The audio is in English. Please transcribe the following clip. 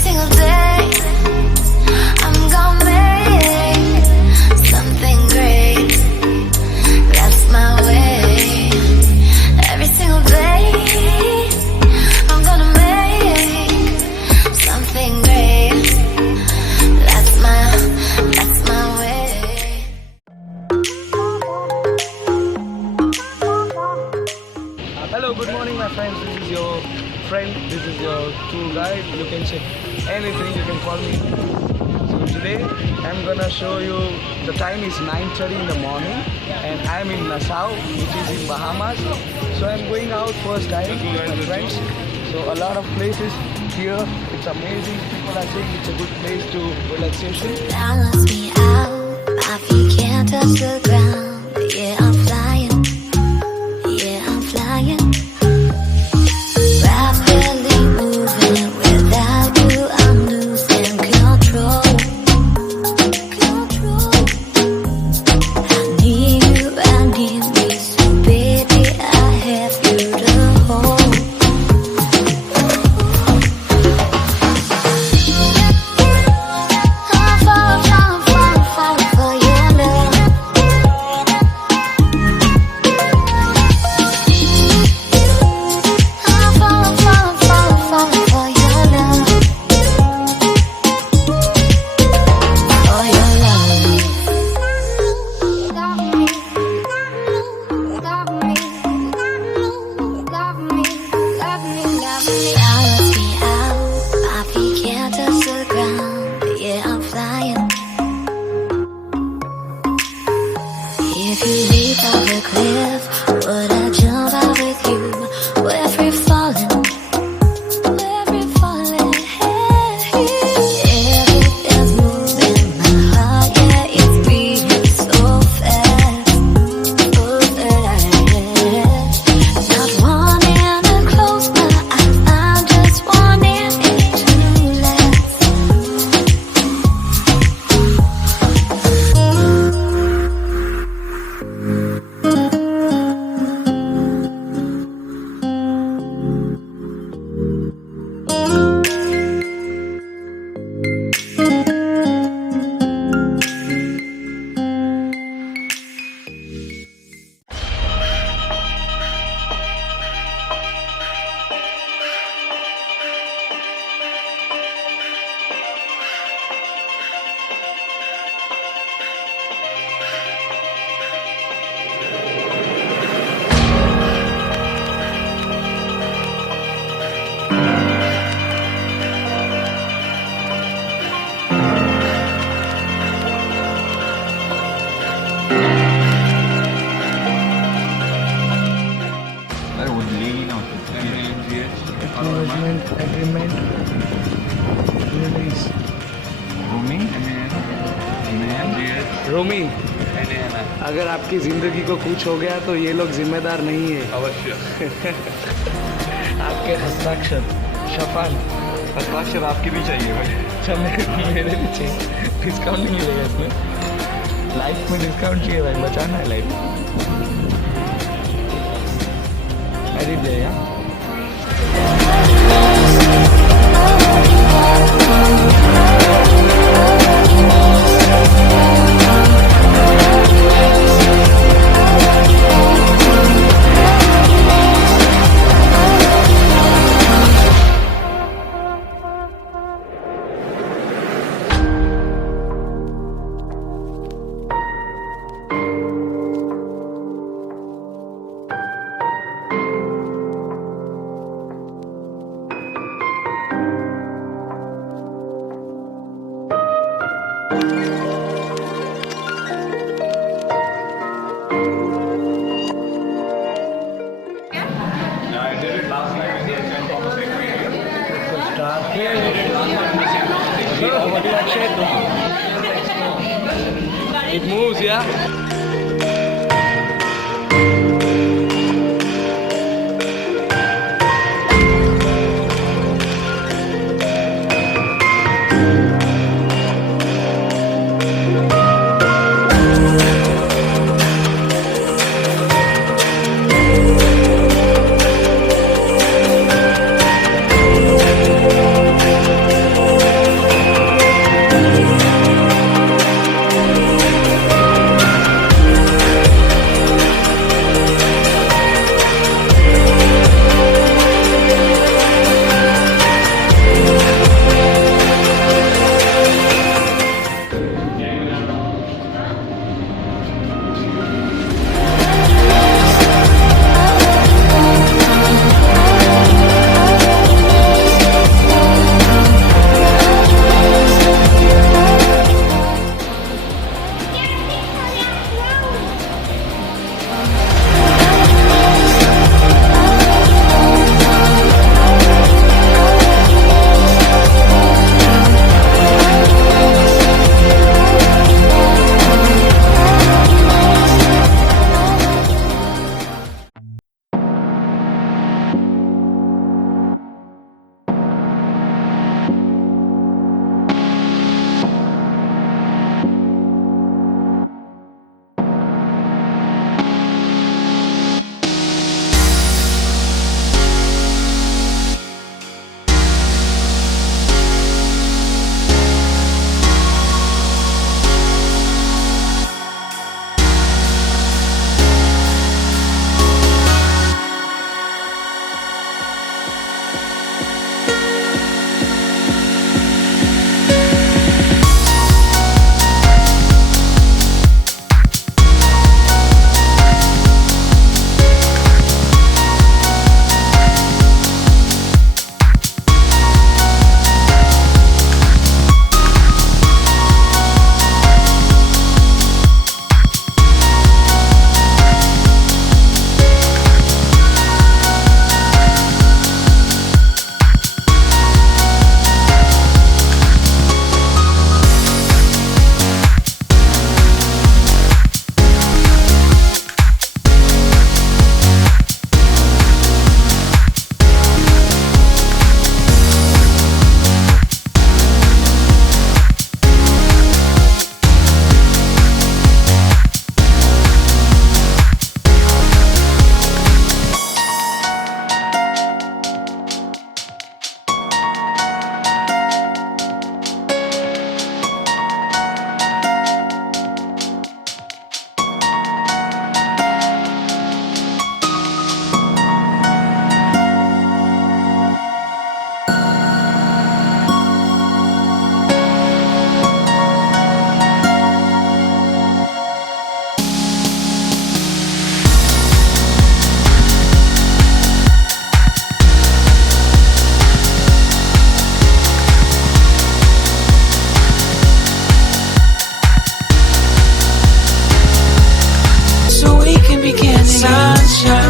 single day I'm gonna make something great. That's my way. Every single day I'm gonna make something great. That's my way. Hello, good morning my friends. This is your friend, this is your tour guide. You can say anything, you can call me. So today I'm gonna show you, the time is 9:30 in the morning and I'm in Nassau, which is in Bahamas. So I'm going out first time with my friends. So a lot of places here, it's amazing. People are saying it's a good place to relaxation. Balance me out, my feet can't touch the ground. Yeah, I'm flying. Yeah, I'm flying. Rapidly moving without you, I'm losing control. I need me, so baby, I have you to hold. I'm falling for your love. I'm falling for your love. For your love. Balance me out, my feet can't touch the ground. Yeah, I'm flying. If you leap off a cliff, would I jump out with you? We're free falling. We're free falling. Everything's moving, my heart, yeah, it's beating so fast. So fast. Not wanting to close my eyes, I'm just wanting it to last. Acknowledgement agreement release. रोमी, अगर आपकी जिंदगी को कुछ हो गया तो ये लोग जिम्मेदार नहीं है। अवश्य। आपके हस्ताक्षर, शफान हस्ताक्षर आपके भी चाहिए भाई। अच्छा मेरे भी चाहिए। डिस्काउंट नहीं मिलेगा इसमें। लाइफ में डिस्काउंट चाहिए भाई, बचाना है लाइफ। एडिट देगा। It moves, yeah? sunshine.